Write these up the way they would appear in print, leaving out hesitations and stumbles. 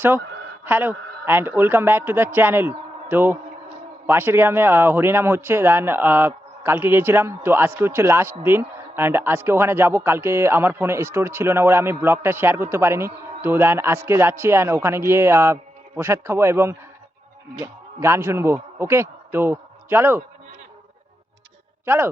So hello and welcome back to the channel. তো পাশের গ্রামে হরিনাম হচ্ছে, দেন কালকে গিয়েছিলাম, তো আজকে হচ্ছে লাস্ট দিন অ্যান্ড আজকে ওখানে যাব। কালকে আমার ফোনে স্টোর ছিল না বলে আমি ব্লগটা শেয়ার করতে পারিনি, তো দেন আজকে যাচ্ছি অ্যান্ড ওখানে গিয়ে প্রসাদ খাবো এবং গান শুনবো। ওকে, তো চলো চলো।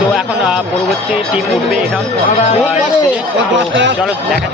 তো এখন পরবর্তী টিম উঠবে এখন, চলো দেখা।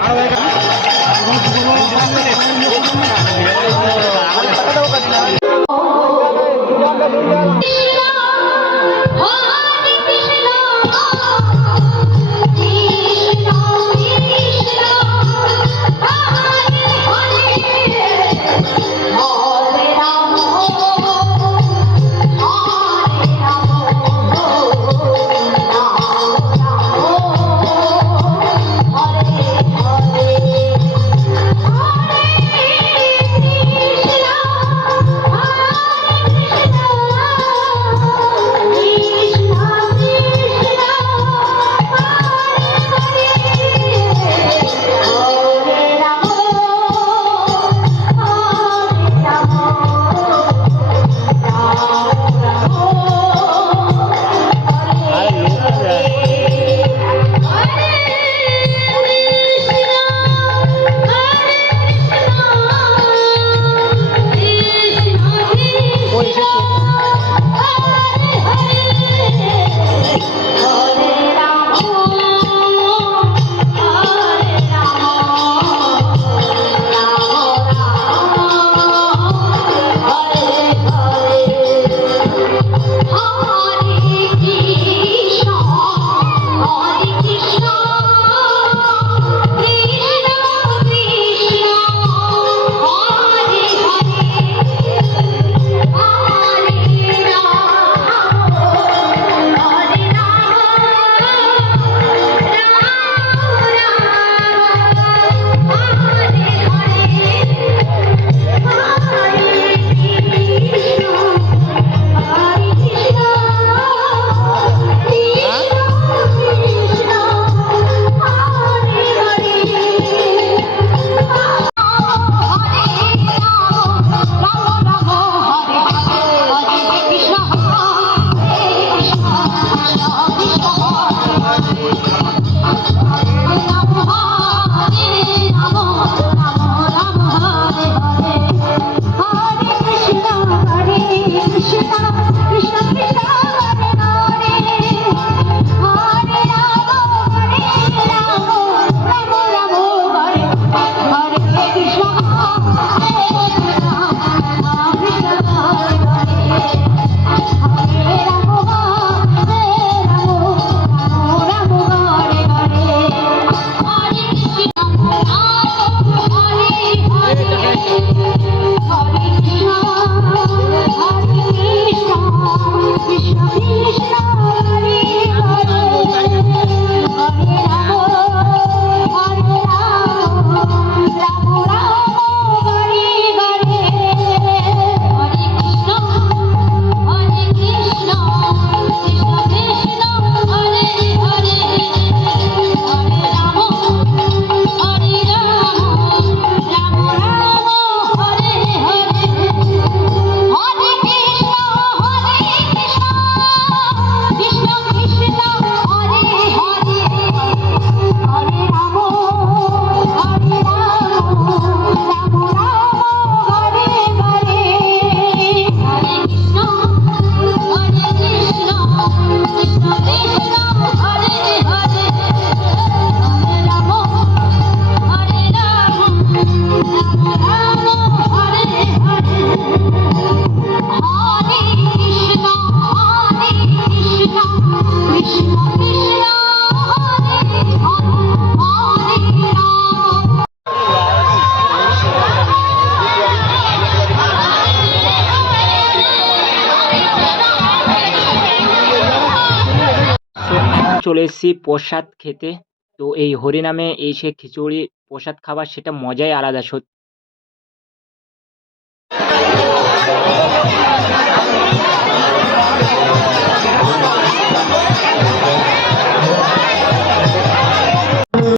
চলে এসেছি প্রসাদ খেতে। তো এই হরিনামে এসে খিচুড়ি প্রসাদ খাবার সেটা মজাই আলাদা সত্যি।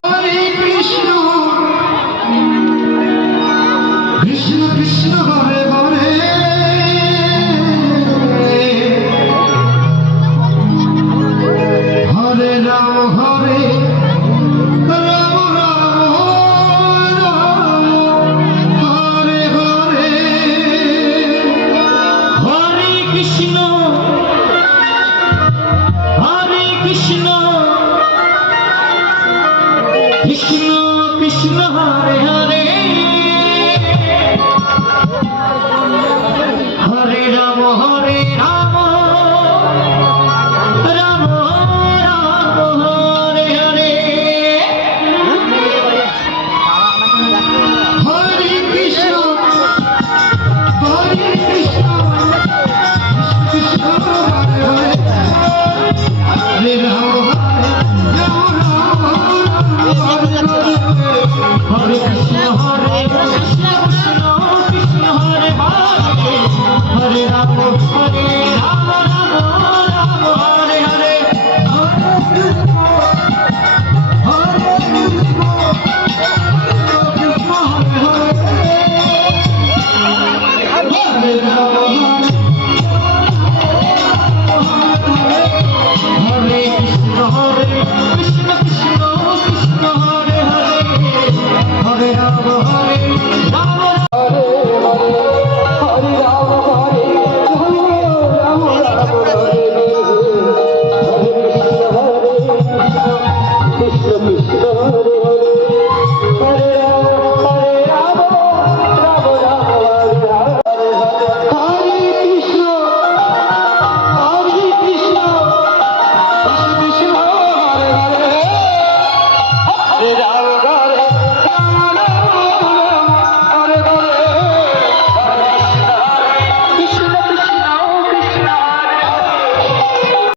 হরে কৃষ্ণ কৃষ্ণ কৃষ্ণ হরে হরে হরে রাম হরে রাম রাম হরে হরে হরে কৃষ্ণ কৃষ্ণ কৃষ্ণ হরে হরে হরে রাম রাম রাম হরে হরে হরে কৃষ্ণ কৃষ্ণ হরে হরে হরে রাম হরে কৃষ্ণ হরে